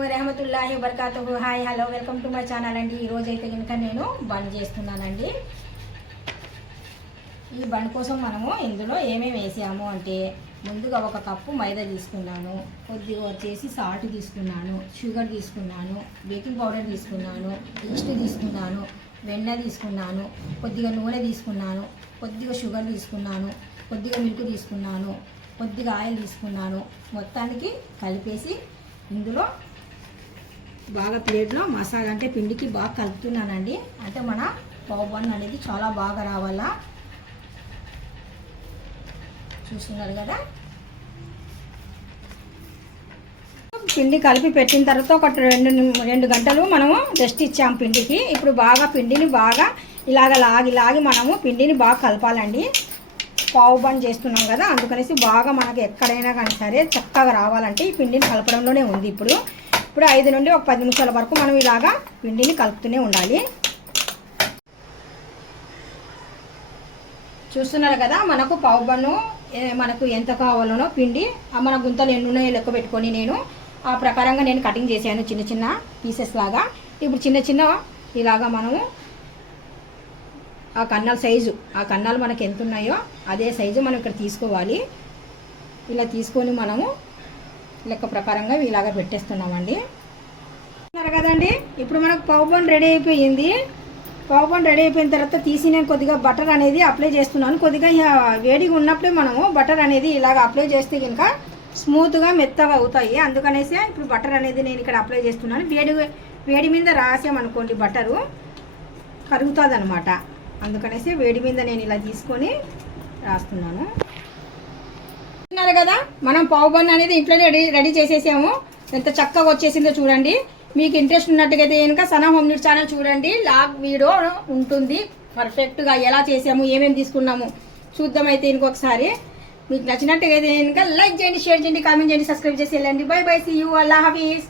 रहमतुल्लाहि वबरकातुहू। Hi hello welcome to my channel అండి। ఈరోజు అయితే కనుక నేను బన్ చేస్తున్నానండి। ఈ బన్ కోసం మనము ఇందులో ఏమేమి వేసాము అంటే ముందుగా ఒక కప్పు మైదా తీసుకున్నాను, కొద్దిగా వచ్చేసి సాల్ట్ తీసుకున్నాను, షుగర్ తీసుకున్నాను, బేకింగ్ పౌడర్ తీసుకున్నాను, ఈస్ట్ తీసుకున్నాను, వెన్న తీసుకున్నాను, కొద్దిగా నూనె తీసుకున్నాను, కొద్దిగా షుగర్ తీసుకున్నాను, కొద్దిగా మిల్క్ తీసుకున్నాను, కొద్దిగా ఆయిల్ తీసుకున్నాను। మొత్తానికి కలిపేసి ఇందులో బాగా ప్లేట్లో మసాలా అంటే పిండికి బాగా కలుపుతున్నానండి। అంటే మన పావు బన్ అనేది చాలా బాగా రావాలా, చూస్తున్నారు కదా। పిండి కలిపి పెట్టిన తర్వాత ఒక రెండు గంటలు మనము రెస్ట్ ఇచ్చాము పిండికి। ఇప్పుడు బాగా పిండిని బాగా ఇలాగ లాగి మనము పిండిని బాగా కలపాలండి। పావు బన్ చేస్తున్నాం కదా, అందుకనేసి బాగా మనకి ఎక్కడైనా కానీ సరే చక్కగా రావాలంటే ఈ పిండిని కలపడంలోనే ఉంది। ఇప్పుడు 5 నుండి ఒక 10 నిమిషాల వరకు మనం ఇలాగా పిండిని కలుపుతూనే ఉండాలి। చూస్తున్నారు కదా, మనకు పావు బన్ను మనకు ఎంత కావాలనో పిండి మన గుంతలు ఎన్ని ఉన్నాయో లెక్క పెట్టుకొని నేను ఆ ప్రకారంగా నేను కటింగ్ చేశాను చిన్న చిన్న పీసెస్ లాగా। ఇప్పుడు చిన్న ఇలాగా మనము ఆ కన్నాల సైజు, ఆ కన్నాలు మనకి ఎంత ఉన్నాయో అదే సైజు మనం ఇక్కడ తీసుకోవాలి। ఇలా తీసుకొని మనము లెక్క ప్రకారంగా ఇలాగ పెట్టేస్తున్నామండి। అన్నారు కదండి, ఇప్పుడు మనకు పావు బన్ రెడీ అయిపోయింది। పావు బన్ రెడీ అయిపోయిన తర్వాత తీసి నేను కొద్దిగా బటర్ అనేది అప్లై చేస్తున్నాను। కొద్దిగా వేడిగా ఉన్నప్పుడే మనము బటర్ అనేది ఇలాగ అప్లై చేస్తే కనుక స్మూత్గా మెత్తగా అవుతాయి। అందుకనేసి ఇప్పుడు బటర్ అనేది నేను ఇక్కడ అప్లై చేస్తున్నాను। వేడి మీద రాసామనుకోండి బటరు కరుగుతుంది అనమాట। అందుకనేసి వేడి మీద నేను ఇలా తీసుకొని రాస్తున్నాను। చూస్తున్నారు కదా, మనం పావు బన్ అనేది ఇంట్లోనే రెడీ చేసేసాము। ఎంత చక్కగా వచ్చేసిందో చూడండి। మీకు ఇంట్రెస్ట్ ఉన్నట్టుగా అయితే కనుక సనా హోమ్ నీడ్స్ ఛానల్ చూడండి, లాగ్ వీడియో ఉంటుంది పర్ఫెక్ట్గా ఎలా చేసాము ఏమేమి తీసుకున్నాము చూద్దామైతే ఇంకొకసారి। మీకు నచ్చినట్టుగా అయితే కనుక లైక్ చేయండి, షేర్ చేయండి, కామెంట్ చేయండి, సబ్స్క్రైబ్ చేసి వెళ్ళండి। బై బై, సీ యూ, అల్లా హాఫీజ్।